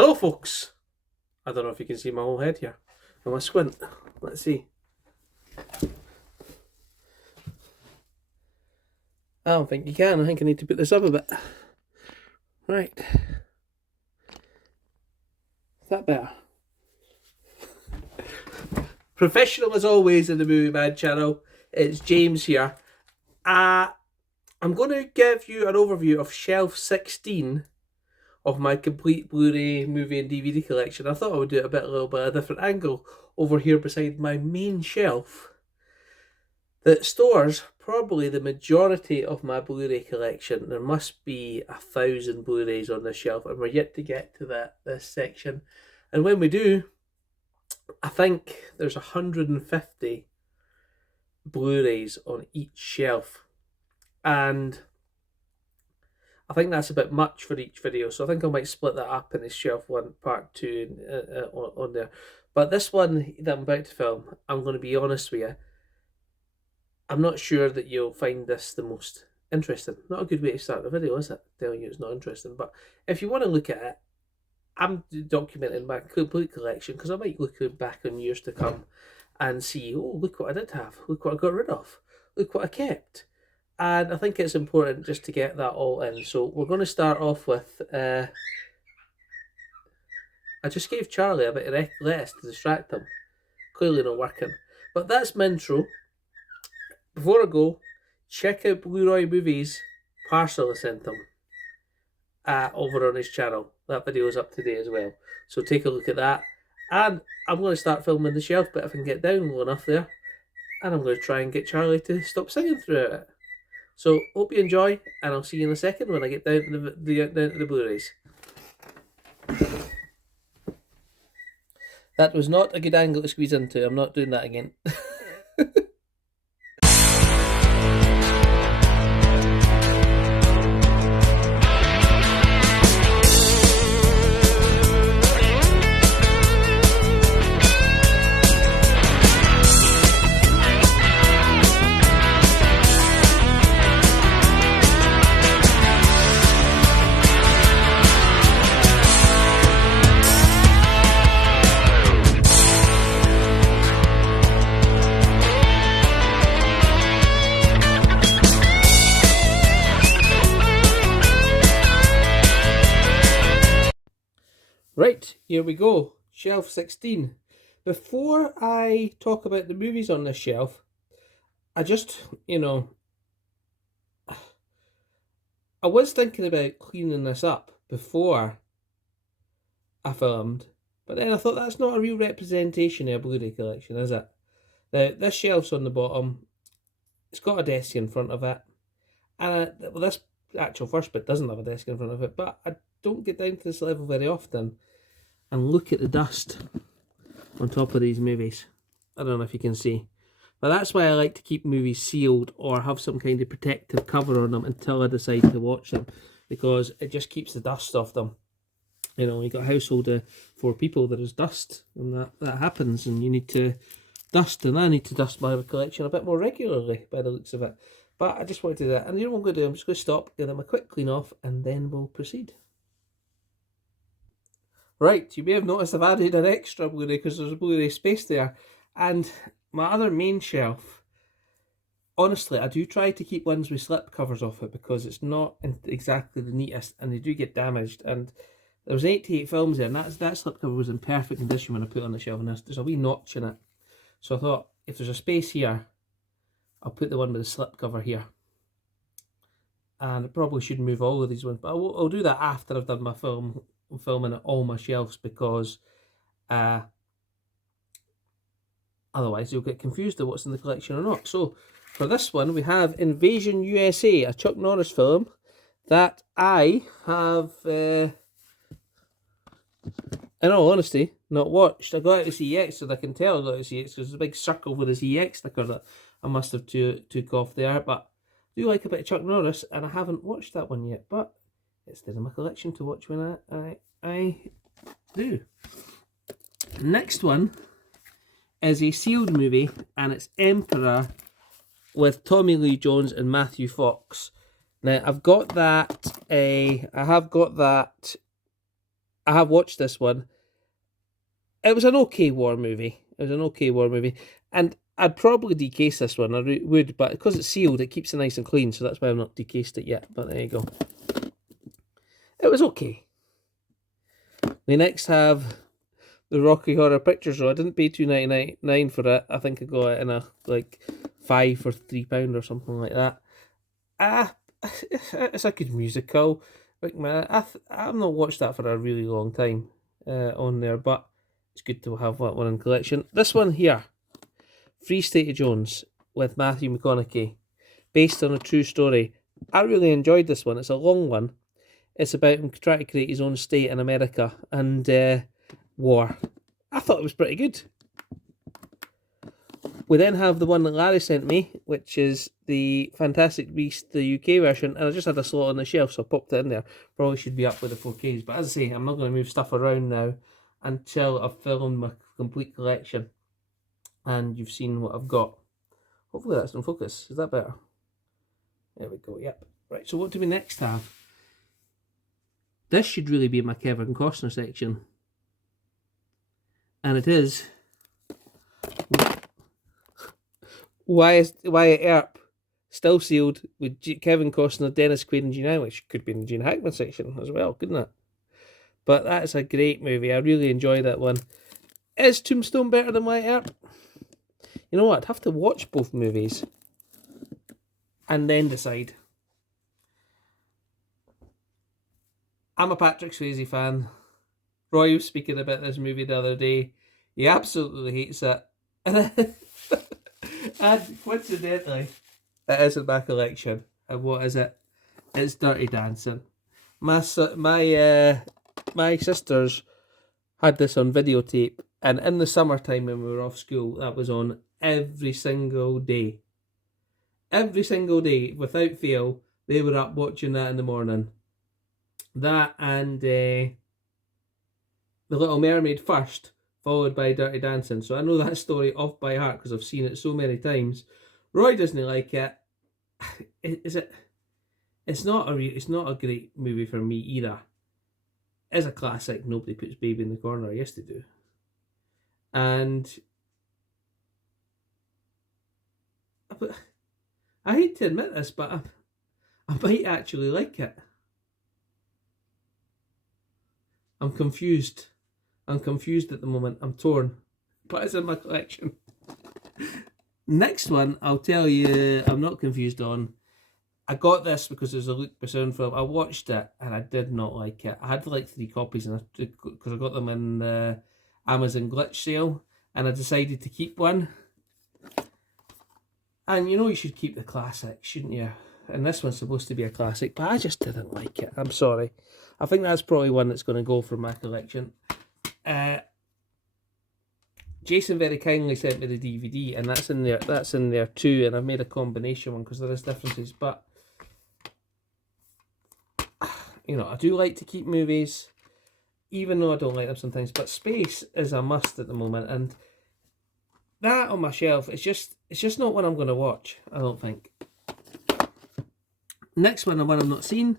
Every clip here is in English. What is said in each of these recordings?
Hello folks! I don't know if you can see my whole head here. I'm a squint. Let's see. I don't think you can. I think I need to put this up a bit. Right. Is that better? Professional as always in the Movie Man channel. It's James here. I'm going to give you an overview of shelf 16 of my complete Blu-ray movie and DVD collection. I thought I would do it a little bit of a different angle over here beside my main shelf that stores probably the majority of my Blu-ray collection. There must be 1,000 Blu-rays on this shelf, and we're yet to get to this section. And when we do, I think there's 150 Blu-rays on each shelf, and I think that's a bit much for each video, so I think I might split that up in this shelf 1, part 2 on there. But this one that I'm about to film, I'm going to be honest with you, I'm not sure that you'll find this the most interesting. Not a good way to start the video, is it? Telling you it's not interesting. But if you want to look at it, I'm documenting my complete collection because I might look back on years to come and see, oh, look what I did have. Look what I got rid of. Look what I kept. And I think it's important just to get that all in. So we're going to start off with... I just gave Charlie a bit of rest to distract him. Clearly not working. But that's my intro. Before I go, check out Blu-ray Movies parcel I sent him over on his channel. That video is up today as well. So take a look at that. And I'm going to start filming the shelf bit if I can get down low enough there. And I'm going to try and get Charlie to stop singing throughout it. So, hope you enjoy, and I'll see you in a second when I get down to the Blu-rays. That was not a good angle to squeeze into. I'm not doing that again. Right, here we go. Shelf 16. Before I talk about the movies on this shelf, I just, I was thinking about cleaning this up before I filmed, but then I thought that's not a real representation of a Blu-ray collection, is it? Now, this shelf's on the bottom. It's got a desk in front of it. And well, this actual first bit doesn't have a desk in front of it, but I don't get down to this level very often and look at the dust on top of these movies. I don't know if you can see, but that's why I like to keep movies sealed or have some kind of protective cover on them until I decide to watch them, because it just keeps the dust off them. You know, you got a household of 4 people, there is dust, and that happens, and you need to dust, and I need to dust my collection a bit more regularly by the looks of it. But I just wanted to do that, and you know what I'm going to do? I'm just going to stop, give them a quick clean off, and then we'll proceed. Right, you may have noticed I've added an extra Blu-ray because there's a Blu-ray space there. And my other main shelf, honestly, I do try to keep ones with slip covers off it because it's not exactly the neatest and they do get damaged. And there was 88 films there, and that slip cover was in perfect condition when I put it on the shelf, and there's a wee notch in it. So I thought, if there's a space here, I'll put the one with the slip cover here. And I probably should move all of these ones, but I'll do that after I've done my filming at all my shelves, because otherwise you'll get confused of what's in the collection or not. So for this one we have Invasion USA, a Chuck Norris film that I have in all honesty not watched. I got out the CEX, so I can tell I got out the CEX because there's a big circle with a CEX sticker that I must have took off there. But I do like a bit of Chuck Norris, and I haven't watched that one yet, but it's still in my collection to watch when I do. Next one is a sealed movie, and it's Emperor with Tommy Lee Jones and Matthew Fox. Now I've got that. I have got that I have watched this one. It was an okay war movie. And I'd probably decase this one. I would, but because it's sealed, it keeps it nice and clean, so that's why I've not decased it yet. But there you go. It was okay. We next have the Rocky Horror Picture Show. I didn't pay $2.99 for it. I think I got it in a like 5 for £3 or something like that. It's a good musical. Like man, I've not watched that for a really long time on there, but it's good to have that one in collection. This one here, Free State of Jones with Matthew McConaughey, based on a true story. I really enjoyed this one. It's a long one. It's about him trying to create his own state in America and war. I thought it was pretty good. We then have the one that Larry sent me, which is the Fantastic Beast, the UK version, and I just had a slot on the shelf, so I popped it in there. Probably should be up with the 4Ks, but as I say, I'm not going to move stuff around now until I've filmed my complete collection and you've seen what I've got. Hopefully that's in focus. Is that better? There we go, yep. Right, so what do we next have? This should really be my Kevin Costner section. And it is Wyatt Earp, still sealed with Kevin Costner, Dennis Quaid and Gene Hackman, which could be in the Gene Hackman section as well, couldn't it? But that's a great movie. I really enjoy that one. Is Tombstone better than Wyatt Earp? You know what? I'd have to watch both movies and then decide. I'm a Patrick Swayze fan. Roy was speaking about this movie the other day. He absolutely hates it. And coincidentally, it is in my collection. And what is it? It's Dirty Dancing. My sisters had this on videotape, and in the summertime when we were off school, that was on every single day. Every single day, without fail, they were up watching that in the morning. That and The Little Mermaid first, followed by Dirty Dancing. So I know that story off by heart because I've seen it so many times. Roy doesn't like it. It's not a great movie for me either. It's a classic. Nobody puts baby in the corner. Yes, they do. And I hate to admit this, but I might actually like it. I'm confused. I'm confused at the moment. I'm torn. But it's in my collection. Next one, I'll tell you, I'm not confused on. I got this because there's a Luc Besson film. I watched it and I did not like it. I had like 3 copies and because I got them in the Amazon glitch sale, and I decided to keep one. And you know you should keep the classics, shouldn't you? And this one's supposed to be a classic, but I just didn't like it. I'm sorry. I think that's probably one that's going to go from my collection. Jason very kindly sent me the DVD, and that's in there. That's in there too, and I've made a combination one because there is differences. But you know, I do like to keep movies, even though I don't like them sometimes. But space is a must at the moment, and that on my shelf, it's just not one I'm going to watch. I don't think. Next one, the one I've not seen,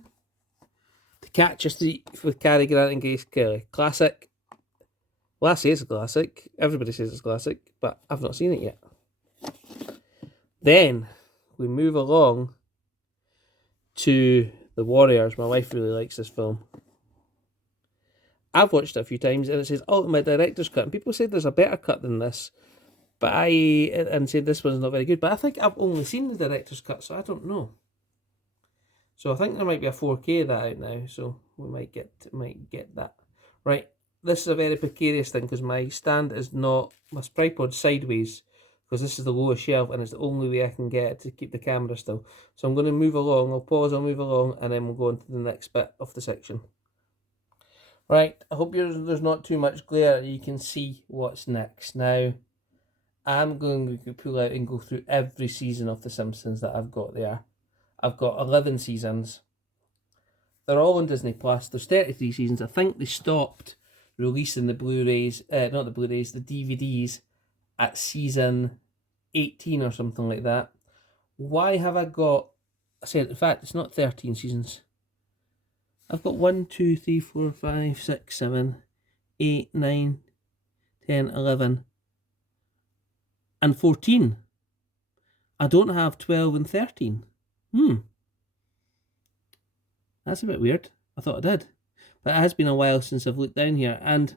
To Catch a Thief with Cary Grant and Grace Kelly, classic. Well, I say it's a classic. Everybody says it's a classic, but I've not seen it yet. Then we move along to The Warriors. My wife really likes this film. I've watched it a few times, and it says Ultimate Director's Cut, and people say there's a better cut than this, but and say this one's not very good. But I think I've only seen the director's cut, so I don't know. So I think there might be a 4K of that out now, so we might get that. Right, this is a very precarious thing because my stand is not, my tripod's sideways because this is the lowest shelf and it's the only way I can get it to keep the camera still. So I'm going to move along, I'll pause, I'll move along, and then we'll go on to the next bit of the section. Right, I hope there's not too much glare, you can see what's next. Now, I'm going to pull out and go through every season of The Simpsons that I've got there. I've got 11 seasons. They're all on Disney Plus. There's 33 seasons. I think they stopped releasing the Blu-rays, not the Blu-rays, the DVDs at season 18 or something like that. Why have I got, in fact, it's not 13 seasons. I've got 1, 2, 3, 4, 5, 6, 7, 8, 9, 10, 11, and 14. I don't have 12 and 13. That's a bit weird. I thought I did. But it has been a while since I've looked down here. And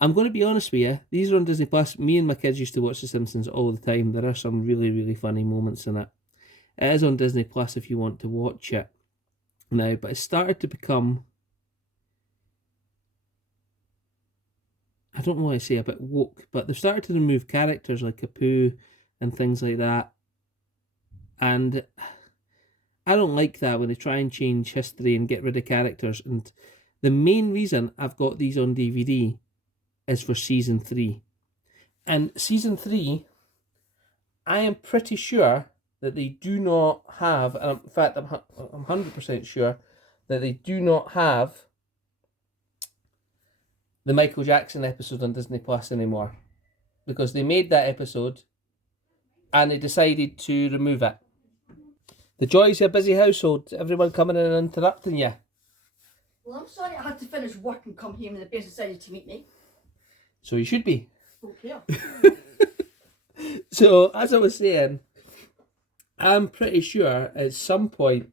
I'm going to be honest with you, these are on Disney Plus. Me and my kids used to watch The Simpsons all the time. There are some really, really funny moments in it. It is on Disney Plus if you want to watch it now. But it started to become, I don't know why I say a bit woke, but they've started to remove characters like Apu and things like that. And I don't like that when they try and change history and get rid of characters. And the main reason I've got these on DVD is for season 3. And season 3, I am pretty sure that they do not have, and in fact I'm 100% sure that they do not have the Michael Jackson episode on Disney Plus anymore. Because they made that episode and they decided to remove it. The joys of a busy household, everyone coming in and interrupting you. Well, I'm sorry I had to finish work and come here and the bears decided to meet me. So you should be. Okay. So, as I was saying, I'm pretty sure at some point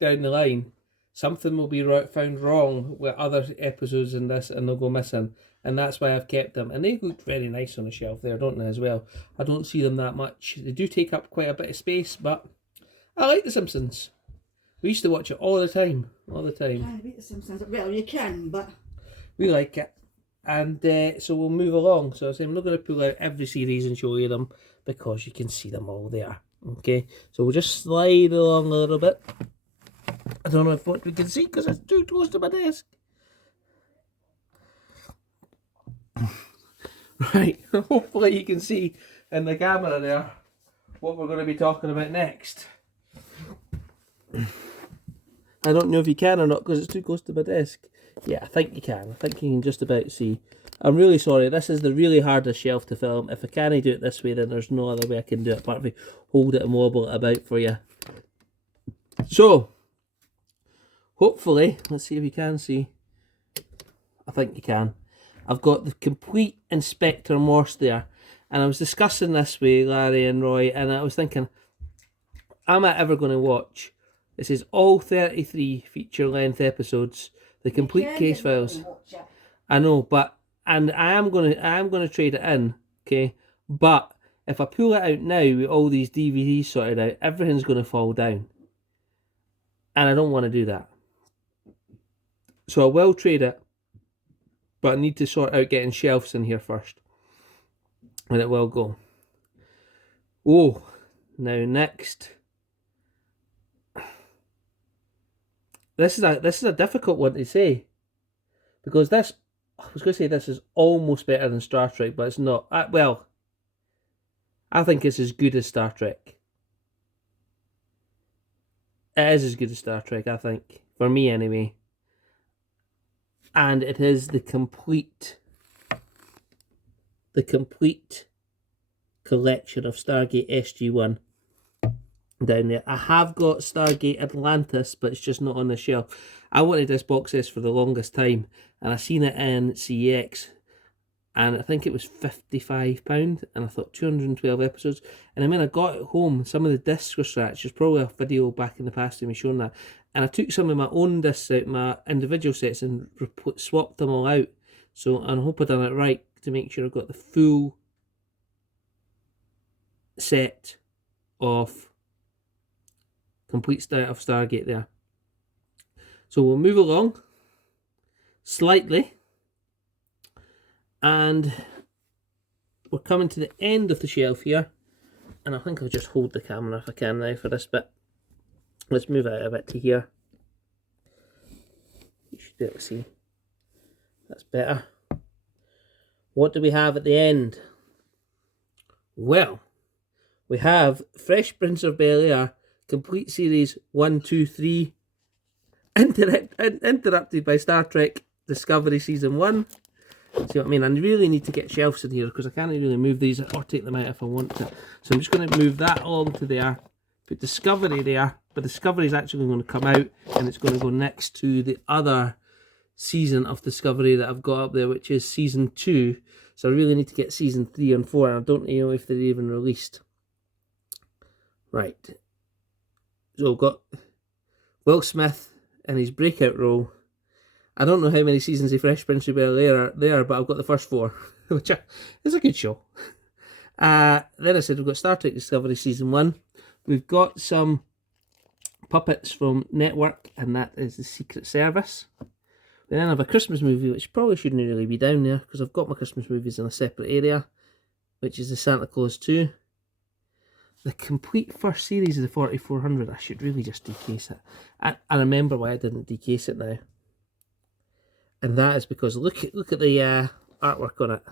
down the line, something will be found wrong with other episodes in this and they'll go missing. And that's why I've kept them. And they look very nice on the shelf there, don't they, as well? I don't see them that much. They do take up quite a bit of space, but I like The Simpsons. We used to watch it all the time. All the time. I beat The Simpsons. Well, you can, but We like it. And so we'll move along. So I'm not going to pull out every series and show you them because you can see them all there. Okay, so we'll just slide along a little bit. I don't know if what we can see because it's too close to my desk. Right, hopefully you can see in the camera there what we're going to be talking about next. I don't know if you can or not because it's too close to my desk. Yeah, I think you can. I think you can just about see. I'm really sorry. This is the really hardest shelf to film. If I can't do it this way, then there's no other way I can do it apart from hold it and wobble it about for you. So, hopefully, let's see if you can see. I think you can. I've got the complete Inspector Morse there. And I was discussing this with Larry and Roy, and I was thinking, am I ever going to watch? This is all 33 feature-length episodes. The complete case files. I know, but and I am gonna trade it in, okay? But if I pull it out now with all these DVDs sorted out, everything's gonna fall down. And I don't want to do that. So I will trade it, but I need to sort out getting shelves in here first. And it will go. Oh, now next. This is a difficult one to say, because this, I was going to say this is almost better than Star Trek, but it's not. Well, I think it's as good as Star Trek. It is as good as Star Trek, I think, for me anyway. And it is the complete collection of Stargate SG-1. Down there. I have got Stargate Atlantis, but it's just not on the shelf. I wanted this box set for the longest time, and I seen it in CEX, and I think it was £55, and I thought 212 episodes. And then when I got it home, some of the discs were scratched. There's probably a video back in the past of me showing that. And I took some of my own discs out, my individual sets, and swapped them all out. So I hope I done it right to make sure I got the full set of complete start of Stargate there. So we'll move along slightly, and we're coming to the end of the shelf here, and I think I'll just hold the camera if I can now for this bit. Let's move out a bit to here. You should be able to see. That's better. What do we have at the end? Well, we have Fresh Prince of Bel-Air complete series 1, 2, 3, interrupted by Star Trek Discovery Season 1. See what I mean? I really need to get shelves in here because I can't really move these or take them out if I want to. So I'm just going to move that along to there, put Discovery there, but Discovery is actually going to come out, and it's going to go next to the other season of Discovery that I've got up there, which is season 2. So I really need to get season 3 and 4, and I don't know if they're even released. Right. So I've got Will Smith in his breakout role. I don't know how many seasons of Fresh Prince of Bel-Air are there, but I've got the first 4, which is a good show. Then I said we've got Star Trek Discovery season 1. We've got some puppets from Network, and that is the Secret Service. We then have a Christmas movie, which probably shouldn't really be down there, because I've got my Christmas movies in a separate area, which is the Santa Claus 2. The complete first series of the 4400, I should really just decase it. I remember why I didn't decase it now. And that is because look at the artwork on it.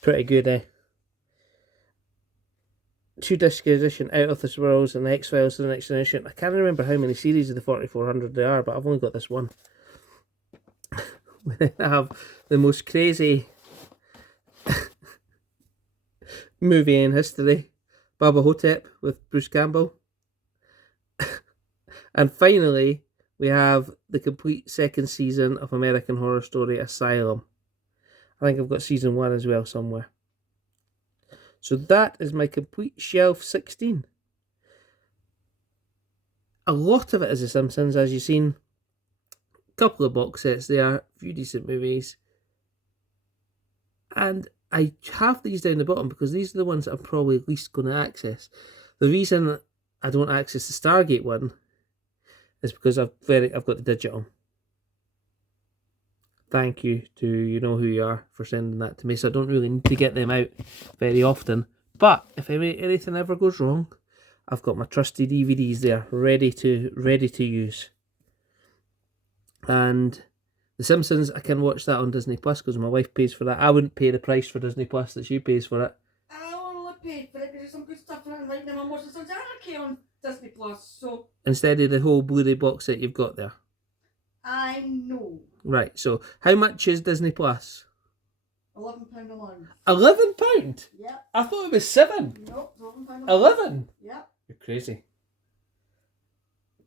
Pretty good, eh? 2-disc edition, Out of This World and the X-Files to the Next Generation. I can't remember how many series of the 4400 there are, but I've only got this one. We then have the most crazy movie in history, Baba Hotep with Bruce Campbell. And finally, we have the complete second season of American Horror Story Asylum. I think I've got season 1 as well somewhere. So that is my complete shelf 16. A lot of it is The Simpsons, as you've seen. A couple of box sets there, a few decent movies. And I have these down the bottom because these are the ones that I'm probably least going to access. The reason I don't access the Stargate one is because I've got the digital. Thank you to you know who you are for sending that to me. So I don't really need to get them out very often. But if anything ever goes wrong, I've got my trusty DVDs there, ready to use. And The Simpsons, I can watch that on Disney Plus because my wife pays for that. I wouldn't pay the price for Disney Plus that she pays for it. I only paid for it because there's some good stuff in it, like the Mum watching Sons Anarchy on Disney Plus. So instead of the whole Blu-ray box set you've got there. I know. Right, so how much is Disney Plus? £11 a month. £11? Yeah. I thought it was 7. No, £11 a month. 11? Yeah. You're crazy.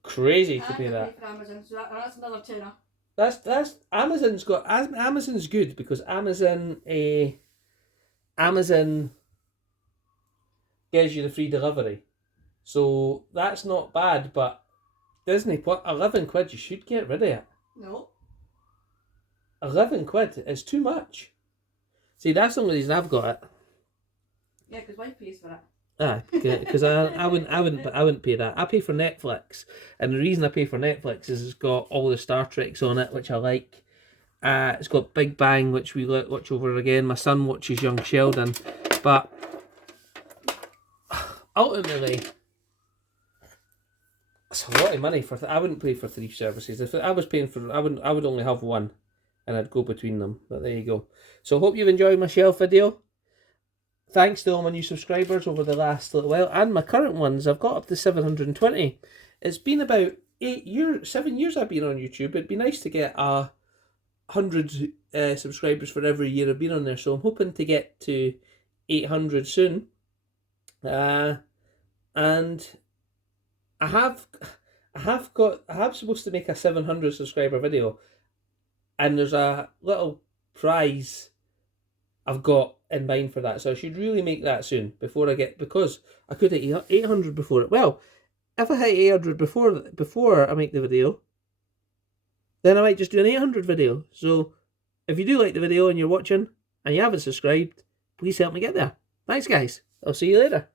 Crazy to pay I that. pay for Amazon, so that's another tenner. That's Amazon's good because Amazon gives you the free delivery, so that's not bad. But Disney Plus, £11, you should get rid of it. No. £11 is too much. See, that's the only reason I've got it. Yeah, because wife pays for it. Because I wouldn't pay that. I pay for Netflix, and the reason I pay for Netflix is it's got all the Star Treks on it, which I like. It's got Big Bang, which we watch over again. My son watches Young Sheldon, but ultimately, it's a lot of money for. I wouldn't pay for 3 services. If I was paying for, I would only have one, and I'd go between them. But there you go. So hope you've enjoyed my shelf video. Thanks to all my new subscribers over the last little while, and my current ones. I've got up to 720. It's been about 7 years I've been on YouTube. It'd be nice to get 100 subscribers for every year I've been on there. So I'm hoping to get to 800 soon. And I have supposed to make a 700 subscriber video, and there's a little prize I've got in mind for that, so I should really make that soon because I could hit 800 before it. Well, if I hit 800 before I make the video, then I might just do an 800 video. So if you do like the video and you're watching and you haven't subscribed, please help me get there. Thanks guys, I'll see you later.